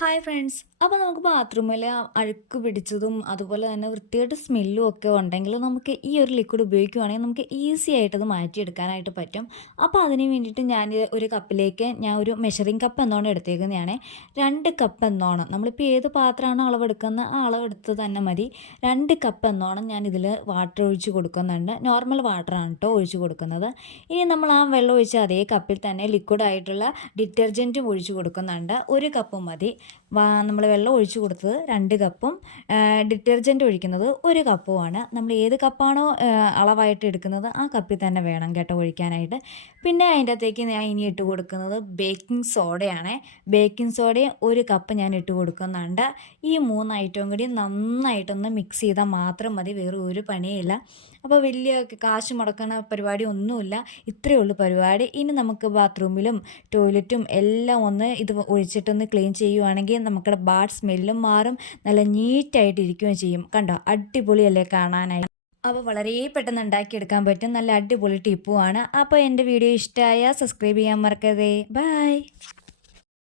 Hi friends അപ്പോൾ നമുക്ക് ബാത്റൂമിൽ അഴുക്ക് പിടിച്ചതും അതുപോലെ തന്നെ വൃത്തിയായിട്ട് സ്മെല്ലും ഒക്കെ ഉണ്ടെങ്കിൽ നമുക്ക് ഈ ഒരു ലിക്വിഡ് ഉപയോഗിക്കുകയാണെങ്കിൽ നമുക്ക് ഈസി ആയിട്ട് അത് മാറ്റിയെടുക്കാനായിട്ട് പറ്റും. അപ്പോൾ അതിന് വേണ്ടിയിട്ട് ഞാൻ ഒരു കപ്പിലേക്ക് ഞാൻ ഒരു മെഷറിംഗ് കപ്പ് എന്നോണം എടുത്തേക്കുന്നതാണ്. രണ്ട് കപ്പ് എന്നോണം. നമ്മളിപ്പോൾ ഏത് പാത്രമാണ് അളവെടുക്കുന്നത് ആ അളവെടുത്ത് തന്നെ മതി. രണ്ട് കപ്പ് എന്നോണം ഞാൻ ഇതിൽ വാട്ടർ ഒഴിച്ച് കൊടുക്കുന്നുണ്ട്. നോർമൽ വാട്ടറാണ് കേട്ടോ ഒഴിച്ച് കൊടുക്കുന്നത്. ഇനി നമ്മൾ ആ വെള്ളം ഒഴിച്ച് അതേ കപ്പിൽ തന്നെ ലിക്വിഡായിട്ടുള്ള ഡിറ്റർജന്റും ഒഴിച്ച് കൊടുക്കുന്നുണ്ട്. ഒരു കപ്പ് മതി. നമ്മൾ വെള്ളം ഒഴിച്ച് കൊടുത്തത് രണ്ട് കപ്പും ഡിറ്റർജന്റ് ഒഴിക്കുന്നത് ഒരു കപ്പുമാണ്. നമ്മൾ ഏത് കപ്പാണോ അളവായിട്ട് എടുക്കുന്നത് ആ കപ്പിൽ തന്നെ വേണം കേട്ടോ ഒഴിക്കാനായിട്ട്. പിന്നെ അതിന്റെ അകത്തേക്ക് ഞാൻ ഇനി ഇട്ട് കൊടുക്കുന്നത് ബേക്കിംഗ് സോഡയാണ്. ബേക്കിംഗ് സോഡയും ഒരു കപ്പ് ഞാൻ ഇട്ട് കൊടുക്കുന്നുണ്ട്. ഈ മൂന്ന് ഐറ്റവും കൂടി നന്നായിട്ടൊന്ന് മിക്സ് ചെയ്താൽ മാത്രം മതി വേറെ ഒരു പണിയില്ല അപ്പോൾ വലിയ കാശ് മുടക്കുന്ന പരിപാടി ഒന്നുമില്ല. ഇത്രയേ ഉള്ളൂ പരിപാടി. ഇനി നമുക്ക് ബാത്റൂമിലും ടോയ്ലറ്റും എല്ലാം ഒന്ന് ഇത് ഒഴിച്ചിട്ടൊന്ന് ക്ലീൻ ചെയ്യുവാണെങ്കിൽ നമുക്കുടെ ബാഡ് സ്മെല്ലും മാറും. നല്ല നീറ്റായിട്ട് ഇരിക്കുകയും ചെയ്യും. കണ്ടോ? അടിപൊളിയല്ലേ കാണാനായി. അപ്പോൾ വളരെ പെട്ടെന്ന് ഉണ്ടാക്കിയെടുക്കാൻ പറ്റും. നല്ല അടിപൊളി ടിപ്പുമാണ് അപ്പോൾ എന്റെ വീഡിയോ ഇഷ്ടമായ സബ്സ്ക്രൈബ് ചെയ്യാൻ മറക്കരുതേ. ബൈ.